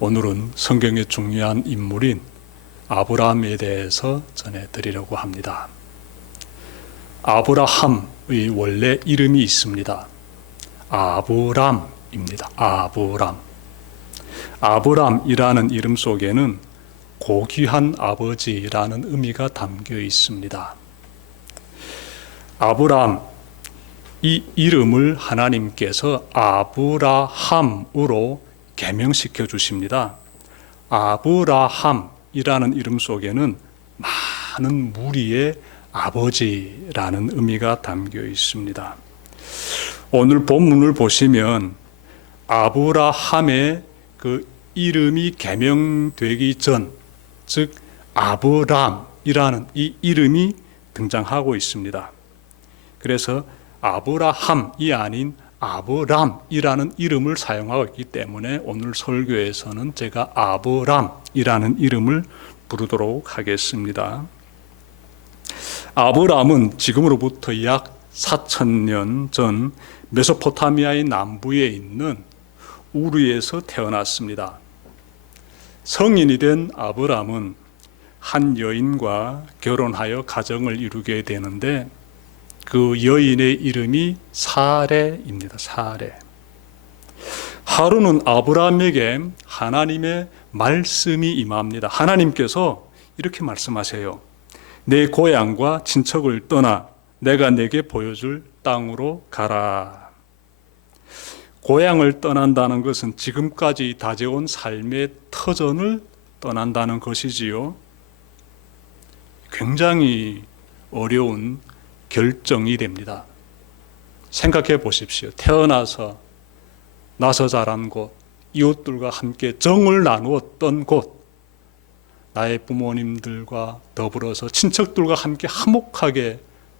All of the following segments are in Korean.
오늘은 성경의 중요한 인물인 아브라함에 대해서 전해드리려고 합니다. 아브라함의 원래 이름이 있습니다. 아브람입니다. 아브람이라는 이름 속에는 고귀한 아버지라는 의미가 담겨 있습니다. 아브람, 이 이름을 하나님께서 아브라함으로 개명시켜 주십니다. 아브라함이라는 이름 속에는 많은 무리의 아버지라는 의미가 담겨 있습니다. 오늘 본문을 보시면 아브라함의 그 이름이 개명되기 전, 즉 아브람이라는 이 이름이 등장하고 있습니다. 그래서 아브라함이 아닌 아브람이라는 이름을 사용하고 있기 때문에 오늘 설교에서는 제가 아브람이라는 이름을 부르도록 하겠습니다. 아브람은 지금으로부터 약 4,000년 전 메소포타미아의 남부에 있는 우르에서 태어났습니다. 성인이 된 아브람은 한 여인과 결혼하여 가정을 이루게 되는데 그 여인의 이름이 사레입니다. 사레. 하루는 아브람에게 하나님의 말씀이 임합니다. 하나님께서 이렇게 말씀하세요. 내 고향과 친척을 떠나 내가 내게 보여줄 땅으로 가라. 고향을 떠난다는 것은 지금까지 다져온 삶의 터전을 떠난다는 것이지요. 굉장히 어려운 결정이 됩니다. 생각해 보십시오. 태어나서 나서 자란 곳, 이웃들과 함께 정을 나누었던 곳, 나의 부모님들과 더불어서 친척들과 함께 화목하게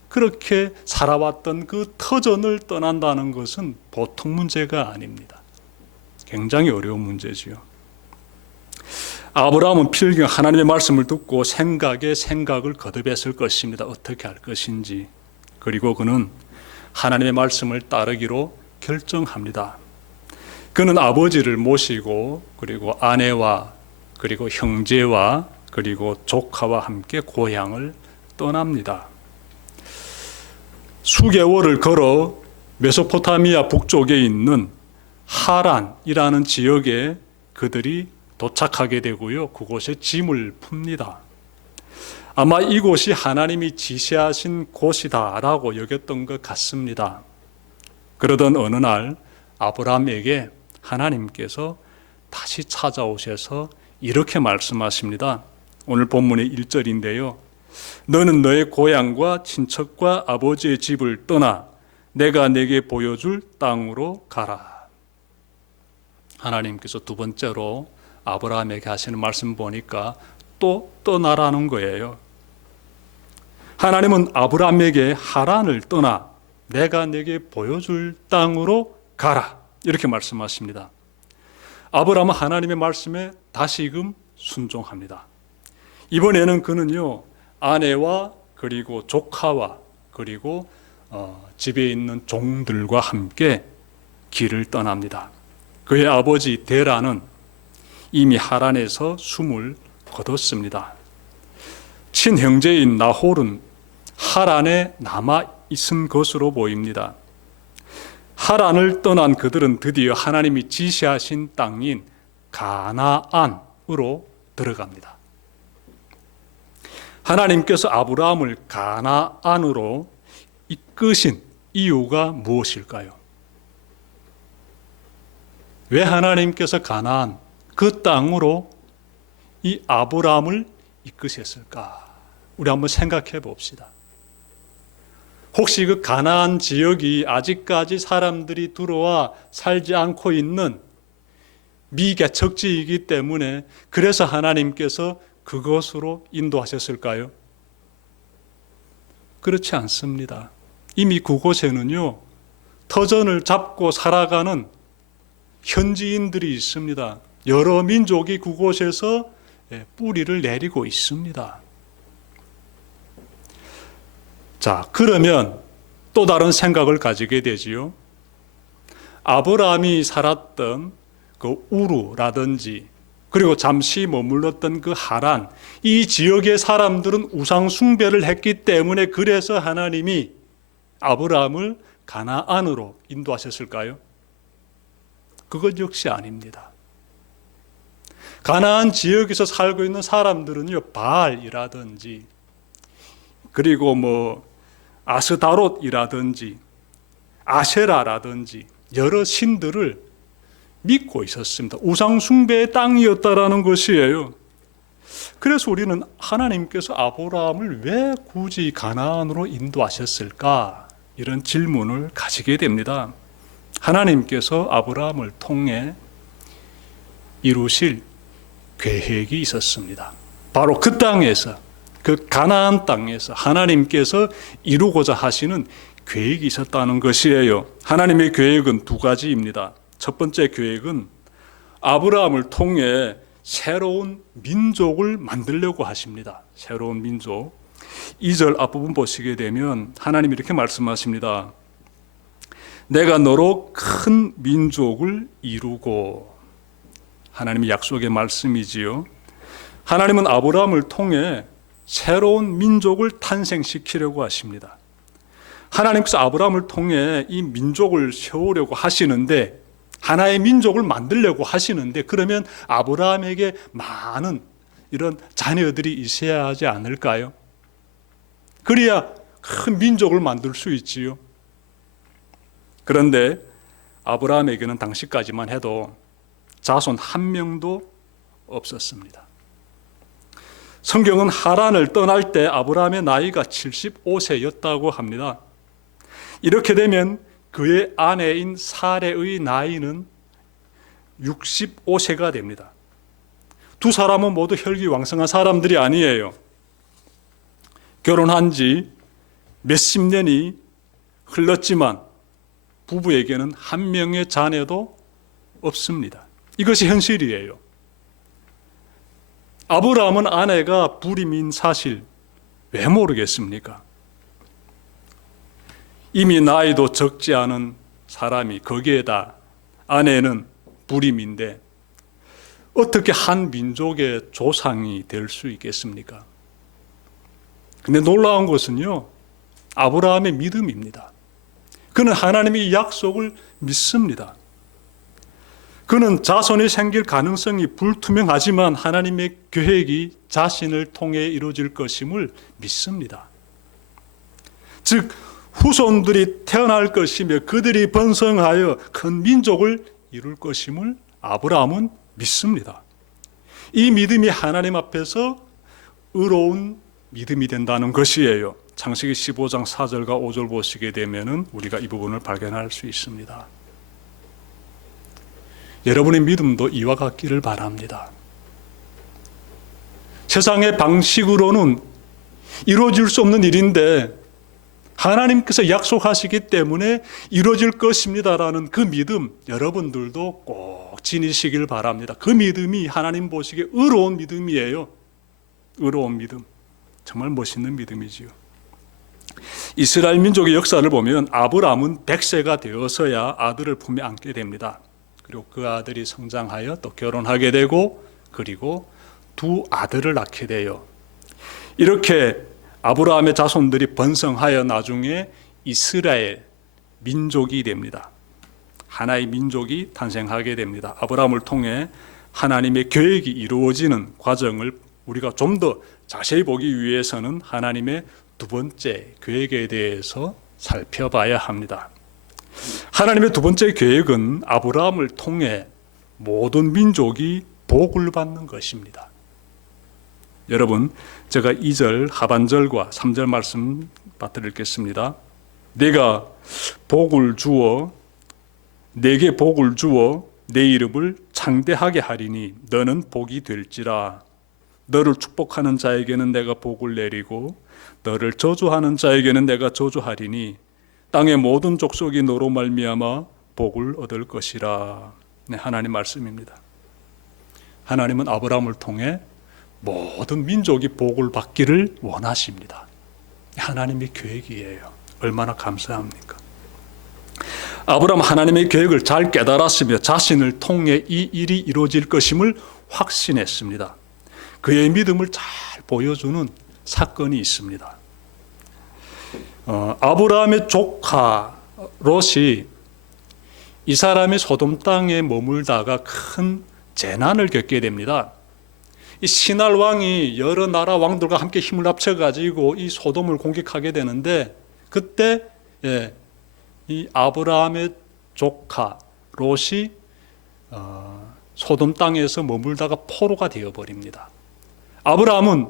그렇게 살아왔던 그 터전을 떠난다는 것은 보통 문제가 아닙니다. 굉장히 어려운 문제지요. 아브라함은 필경 하나님의 말씀을 듣고 생각에 생각을 거듭했을 것입니다. 어떻게 할 것인지. 그리고 그는 하나님의 말씀을 따르기로 결정합니다. 그는 아버지를 모시고 그리고 아내와 그리고 형제와 그리고 조카와 함께 고향을 떠납니다. 수개월을 걸어 메소포타미아 북쪽에 있는 하란이라는 지역에 그들이 도착하게 되고요. 그곳에 짐을 풉니다. 아마 이곳이 하나님이 지시하신 곳이다라고 여겼던 것 같습니다. 그러던 어느 날 아브람에게 하나님께서 다시 찾아오셔서 이렇게 말씀하십니다. 오늘 본문의 1절인데요. 너는 너의 고향과 친척과 아버지의 집을 떠나 내가 내게 보여줄 땅으로 가라. 하나님께서 두 번째로 아브라함에게 하시는 말씀 보니까 또 떠나라는 거예요. 하나님은 아브라함에게 하란을 떠나 내가 내게 보여줄 땅으로 가라 이렇게 말씀하십니다. 아브라함은 하나님의 말씀에 다시금 순종합니다. 이번에는 그는요 아내와 그리고 조카와 그리고 집에 있는 종들과 함께 길을 떠납니다. 그의 아버지 데라는 이미 하란에서 숨을 거뒀습니다. 친형제인 나홀은 하란에 남아 있은 것으로 보입니다. 하란을 떠난 그들은 드디어 하나님이 지시하신 땅인 가나안으로 들어갑니다. 하나님께서 아브라함을 가나안으로 이끄신 이유가 무엇일까요? 왜 하나님께서 가나안 그 땅으로 이 아브라함을 이끄셨을까? 우리 한번 생각해 봅시다. 혹시 그 가나안 지역이 아직까지 사람들이 들어와 살지 않고 있는 미개척지이기 때문에 그래서 하나님께서 그것으로 인도하셨을까요? 그렇지 않습니다. 이미 그곳에는요 터전을 잡고 살아가는 현지인들이 있습니다. 여러 민족이 그곳에서 뿌리를 내리고 있습니다. 자, 그러면 또 다른 생각을 가지게 되지요. 아브라함이 살았던 그 우루라든지 그리고 잠시 머물렀던 그 하란, 이 지역의 사람들은 우상 숭배를 했기 때문에 그래서 하나님이 아브라함을 가나안으로 인도하셨을까요? 그것 역시 아닙니다. 가나안 지역에서 살고 있는 사람들은요, 바알이라든지 그리고 아스다롯이라든지 아세라라든지 여러 신들을 믿고 있었습니다. 우상 숭배의 땅이었다라는 것이에요. 그래서 우리는 하나님께서 아브라함을 왜 굳이 가나안으로 인도하셨을까? 이런 질문을 가지게 됩니다. 하나님께서 아브라함을 통해 이루실 계획이 있었습니다. 바로 그 땅에서, 그 가나안 땅에서 하나님께서 이루고자 하시는 계획이 있었다는 것이에요. 하나님의 계획은 두 가지입니다. 첫 번째 계획은 아브라함을 통해 새로운 민족을 만들려고 하십니다. 새로운 민족. 2절 앞부분 보시게 되면 하나님이 이렇게 말씀하십니다. 내가 너로 큰 민족을 이루고. 하나님의 약속의 말씀이지요. 하나님은 아브라함을 통해 새로운 민족을 탄생시키려고 하십니다. 하나님께서 아브라함을 통해 이 민족을 세우려고 하시는데, 하나의 민족을 만들려고 하시는데, 그러면 아브라함에게 많은 이런 자녀들이 있어야 하지 않을까요? 그래야 큰 민족을 만들 수 있지요. 그런데 아브라함에게는 당시까지만 해도 자손 한 명도 없었습니다. 성경은 하란을 떠날 때 아브라함의 나이가 75세였다고 합니다. 이렇게 되면 그의 아내인 사레의 나이는 65세가 됩니다. 두 사람은 모두 혈기왕성한 사람들이 아니에요. 결혼한 지 몇십 년이 흘렀지만 부부에게는 한 명의 자녀도 없습니다. 이것이 현실이에요. 아브라함은 아내가 불임인 사실 왜 모르겠습니까? 이미 나이도 적지 않은 사람이 거기에다 아내는 불임인데 어떻게 한 민족의 조상이 될 수 있겠습니까? 근데 놀라운 것은요, 아브라함의 믿음입니다. 그는 하나님의 약속을 믿습니다. 그는 자손이 생길 가능성이 불투명하지만 하나님의 계획이 자신을 통해 이루어질 것임을 믿습니다. 즉 후손들이 태어날 것이며 그들이 번성하여 큰 민족을 이룰 것임을 아브라함은 믿습니다. 이 믿음이 하나님 앞에서 의로운 믿음이 된다는 것이에요. 창세기 15장 4절과 5절 보시게 되면 우리가 이 부분을 발견할 수 있습니다. 여러분의 믿음도 이와 같기를 바랍니다. 세상의 방식으로는 이루어질 수 없는 일인데 하나님께서 약속하시기 때문에 이루어질 것입니다라는 그 믿음 여러분들도 꼭 지니시길 바랍니다. 그 믿음이 하나님 보시기에 의로운 믿음이에요. 의로운 믿음. 정말 멋있는 믿음이지요. 이스라엘 민족의 역사를 보면 아브라함은 100세가 되어서야 아들을 품에 안게 됩니다. 그리고 그 아들이 성장하여 또 결혼하게 되고 그리고 두 아들을 낳게 돼요. 이렇게 아브라함의 자손들이 번성하여 나중에 이스라엘 민족이 됩니다. 하나의 민족이 탄생하게 됩니다. 아브라함을 통해 하나님의 계획이 이루어지는 과정을 우리가 좀 더 자세히 보기 위해서는 하나님의 두 번째 계획에 대해서 살펴봐야 합니다. 하나님의 두 번째 계획은 아브라함을 통해 모든 민족이 복을 받는 것입니다. 여러분, 제가 2절 하반절과 3절 말씀 받드리겠습니다. 내가 복을 주어 내게 복을 주어 내 이름을 창대하게 하리니 너는 복이 될지라. 너를 축복하는 자에게는 내가 복을 내리고 너를 저주하는 자에게는 내가 저주하리니 땅의 모든 족속이 너로 말미암아 복을 얻을 것이라. 네, 하나님 말씀입니다. 하나님은 아브라함을 통해 모든 민족이 복을 받기를 원하십니다. 하나님의 계획이에요. 얼마나 감사합니까? 아브라함 하나님의 계획을 잘 깨달았으며 자신을 통해 이 일이 이루어질 것임을 확신했습니다. 그의 믿음을 잘 보여주는 사건이 있습니다. 아브라함의 조카 롯이 이 사람이 소돔 땅에 머물다가 큰 재난을 겪게 됩니다. 이 시날 왕이 여러 나라 왕들과 함께 힘을 합쳐가지고 이 소돔을 공격하게 되는데, 그때 이 아브라함의 조카 롯이 소돔 땅에서 머물다가 포로가 되어버립니다. 아브라함은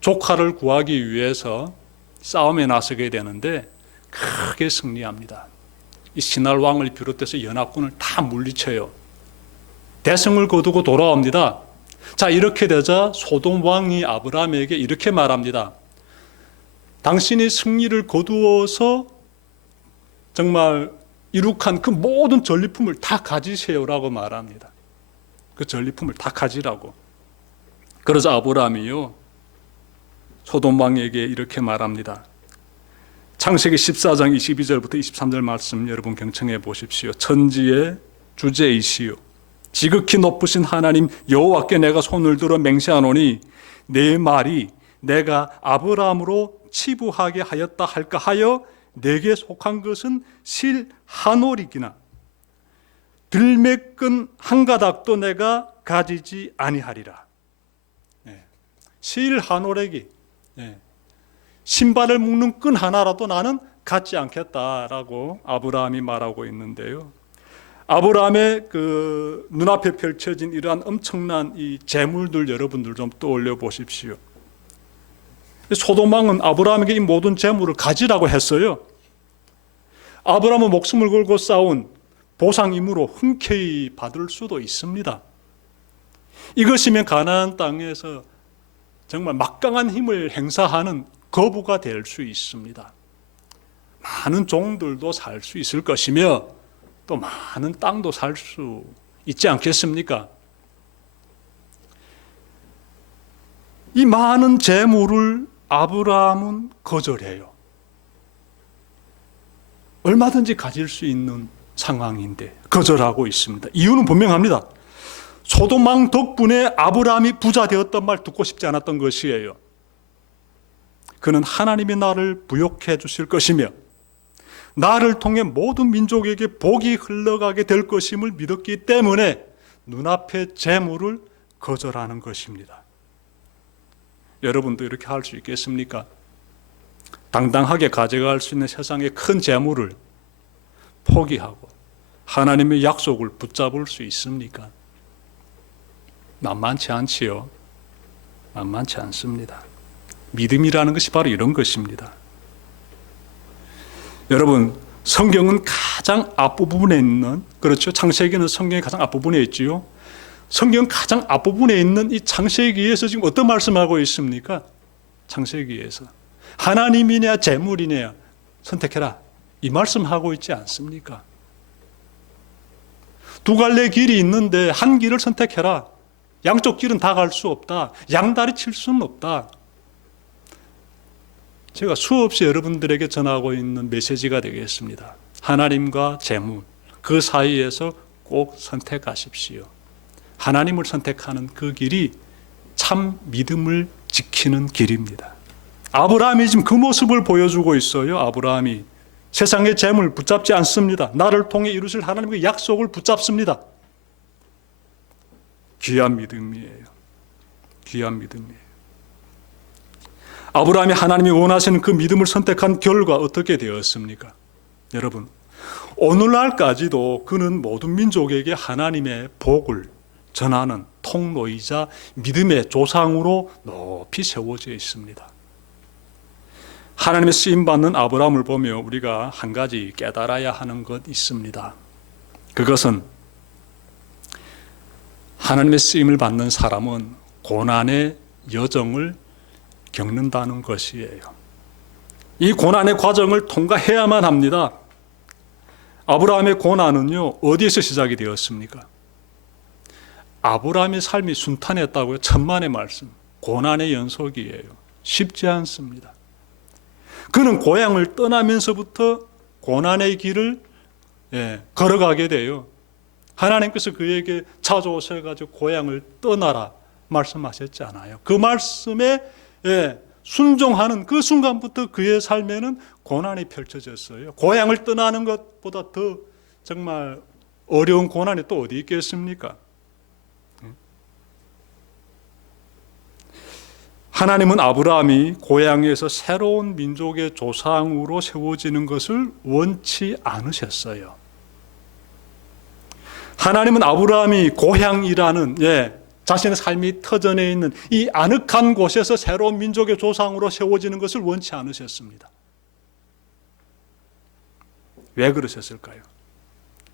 조카를 구하기 위해서 싸움에 나서게 되는데 크게 승리합니다. 이 시날 왕을 비롯해서 연합군을 다 물리쳐요. 대승을 거두고 돌아옵니다. 자, 이렇게 되자 소돔 왕이 아브라함에게 이렇게 말합니다. 당신이 승리를 거두어서 정말 이룩한 그 모든 전리품을 다 가지세요라고 말합니다. 그 전리품을 다 가지라고. 그러자 아브라함이요, 소돔 왕에게 이렇게 말합니다. 창세기 14장 22절부터 23절 말씀 여러분 경청해 보십시오. 천지의 주제이시요 지극히 높으신 하나님 여호와께 내가 손을 들어 맹세하노니 내 말이 내가 아브라함으로 치부하게 하였다 할까 하여 내게 속한 것은 실 한 올이기나 들매끈 한 가닥도 내가 가지지 아니하리라. 실 한 올액이 신발을 묶는 끈 하나라도 나는 갖지 않겠다라고 아브라함이 말하고 있는데요. 아브라함의 그 눈앞에 펼쳐진 이러한 엄청난 이 재물들 여러분들 좀 떠올려 보십시오. 소돔 왕은 아브라함에게 이 모든 재물을 가지라고 했어요. 아브라함은 목숨을 걸고 싸운 보상임으로 흔쾌히 받을 수도 있습니다. 이것이면 가나안 땅에서 정말 막강한 힘을 행사하는 거부가 될 수 있습니다. 많은 종들도 살 수 있을 것이며 또 많은 땅도 살 수 있지 않겠습니까? 이 많은 재물을 아브라함은 거절해요. 얼마든지 가질 수 있는 상황인데 거절하고 있습니다. 이유는 분명합니다. 소돔 왕 덕분에 아브라함이 부자 되었던 말 듣고 싶지 않았던 것이에요. 그는 하나님이 나를 부욕해 주실 것이며 나를 통해 모든 민족에게 복이 흘러가게 될 것임을 믿었기 때문에 눈앞의 재물을 거절하는 것입니다. 여러분도 이렇게 할 수 있겠습니까? 당당하게 가져갈 수 있는 세상의 큰 재물을 포기하고 하나님의 약속을 붙잡을 수 있습니까? 만만치 않지요. 만만치 않습니다. 믿음이라는 것이 바로 이런 것입니다. 여러분, 성경은 가장 앞부분에 있는, 그렇죠? 창세기는 성경의 가장 앞부분에 있지요. 성경 가장 앞부분에 있는 이 창세기에서 지금 어떤 말씀하고 있습니까? 창세기에서 하나님이냐 재물이냐 선택해라, 이 말씀하고 있지 않습니까? 두 갈래 길이 있는데 한 길을 선택해라. 양쪽 길은 다 갈 수 없다. 양다리 칠 수는 없다. 제가 수없이 여러분들에게 전하고 있는 메시지가 되겠습니다. 하나님과 재물, 그 사이에서 꼭 선택하십시오. 하나님을 선택하는 그 길이 참 믿음을 지키는 길입니다. 아브라함이 지금 그 모습을 보여주고 있어요. 아브라함이 세상의 재물 붙잡지 않습니다. 나를 통해 이루실 하나님의 약속을 붙잡습니다. 귀한 믿음이에요. 귀한 믿음이에요. 아브라함이 하나님이 원하시는 그 믿음을 선택한 결과 어떻게 되었습니까? 여러분, 오늘날까지도 그는 모든 민족에게 하나님의 복을 전하는 통로이자 믿음의 조상으로 높이 세워져 있습니다. 하나님의 쓰임받는 아브라함을 보며 우리가 한 가지 깨달아야 하는 것 있습니다. 그것은 하나님의 쓰임을 받는 사람은 고난의 여정을 겪는다는 것이에요. 이 고난의 과정을 통과해야만 합니다. 아브라함의 고난은요, 어디에서 시작이 되었습니까? 아브라함의 삶이 순탄했다고요? 천만의 말씀. 고난의 연속이에요. 쉽지 않습니다. 그는 고향을 떠나면서부터 고난의 길을 걸어가게 돼요. 하나님께서 그에게 찾아오셔가지고 고향을 떠나라 말씀하셨지 않아요. 그 말씀에 순종하는 그 순간부터 그의 삶에는 고난이 펼쳐졌어요. 고향을 떠나는 것보다 더 정말 어려운 고난이 또 어디 있겠습니까? 하나님은 아브라함이 고향에서 새로운 민족의 조상으로 세워지는 것을 원치 않으셨어요. 하나님은 아브라함이 고향이라는 자신의 삶이 터전에 있는 이 아늑한 곳에서 새로운 민족의 조상으로 세워지는 것을 원치 않으셨습니다. 왜 그러셨을까요?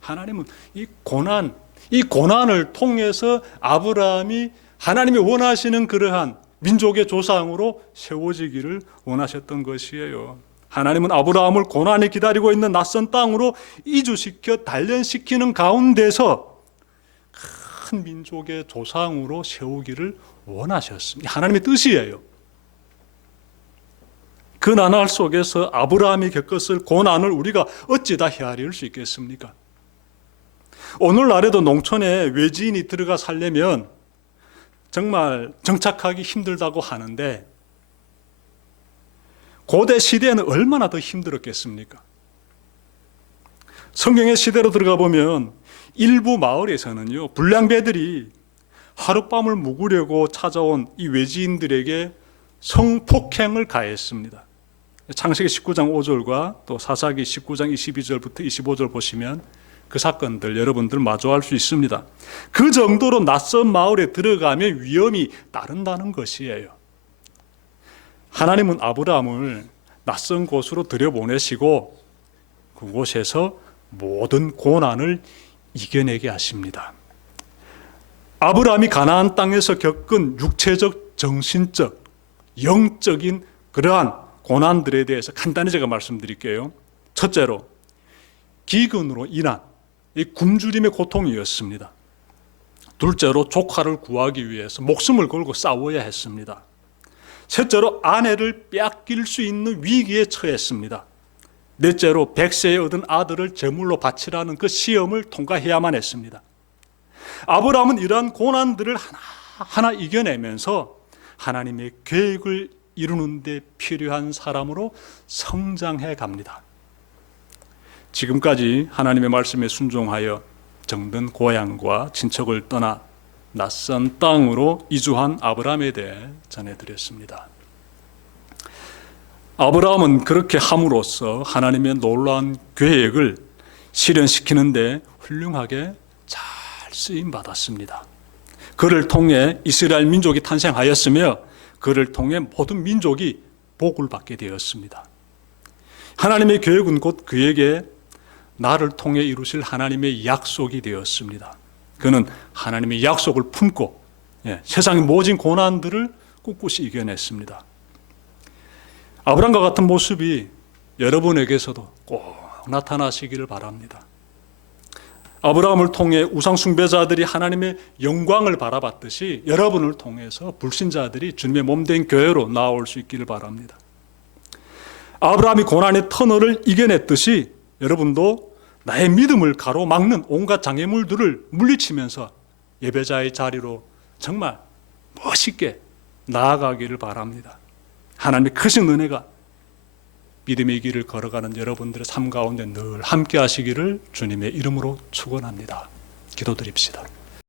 하나님은 이 고난을 통해서 아브라함이 하나님이 원하시는 그러한 민족의 조상으로 세워지기를 원하셨던 것이에요. 하나님은 아브라함을 고난이 기다리고 있는 낯선 땅으로 이주시켜 단련시키는 가운데서 큰 민족의 조상으로 세우기를 원하셨습니다. 하나님의 뜻이에요. 그 나날 속에서 아브라함이 겪었을 고난을 우리가 어찌 다 헤아릴 수 있겠습니까? 오늘날에도 농촌에 외지인이 들어가 살려면 정말 정착하기 힘들다고 하는데 고대 시대에는 얼마나 더 힘들었겠습니까? 성경의 시대로 들어가 보면 일부 마을에서는요, 불량배들이 하룻밤을 묵으려고 찾아온 이 외지인들에게 성폭행을 가했습니다. 창세기 19장 5절과 또 사사기 19장 22절부터 25절 보시면 그 사건들 여러분들 마주할 수 있습니다. 그 정도로 낯선 마을에 들어가면 위험이 따른다는 것이에요. 하나님은 아브라함을 낯선 곳으로 들여보내시고 그곳에서 모든 고난을 이겨내게 하십니다. 아브라함이 가나안 땅에서 겪은 육체적, 정신적, 영적인 그러한 고난들에 대해서 간단히 제가 말씀드릴게요. 첫째로 기근으로 인한 이 굶주림의 고통이었습니다. 둘째로 조카를 구하기 위해서 목숨을 걸고 싸워야 했습니다. 셋째로 아내를 빼앗길 수 있는 위기에 처했습니다. 넷째로 백세에 얻은 아들을 제물로 바치라는 그 시험을 통과해야만 했습니다. 아브라함은 이러한 고난들을 하나하나 이겨내면서 하나님의 계획을 이루는 데 필요한 사람으로 성장해 갑니다. 지금까지 하나님의 말씀에 순종하여 정든 고향과 친척을 떠나 낯선 땅으로 이주한 아브라함에 대해 전해드렸습니다. 아브라함은 그렇게 함으로써 하나님의 놀라운 계획을 실현시키는데 훌륭하게 잘 쓰임받았습니다. 그를 통해 이스라엘 민족이 탄생하였으며 그를 통해 모든 민족이 복을 받게 되었습니다. 하나님의 계획은 곧 그에게 나를 통해 이루실 하나님의 약속이 되었습니다. 그는 하나님의 약속을 품고 세상의 모진 고난들을 꿋꿋이 이겨냈습니다. 아브라함과 같은 모습이 여러분에게서도 꼭 나타나시기를 바랍니다. 아브라함을 통해 우상 숭배자들이 하나님의 영광을 바라봤듯이 여러분을 통해서 불신자들이 주님의 몸된 교회로 나올 수 있기를 바랍니다. 아브라함이 고난의 터널을 이겨냈듯이 여러분도 나의 믿음을 가로막는 온갖 장애물들을 물리치면서 예배자의 자리로 정말 멋있게 나아가기를 바랍니다. 하나님의 크신 은혜가 믿음의 길을 걸어가는 여러분들의 삶 가운데 늘 함께 하시기를 주님의 이름으로 축원합니다. 기도드립시다.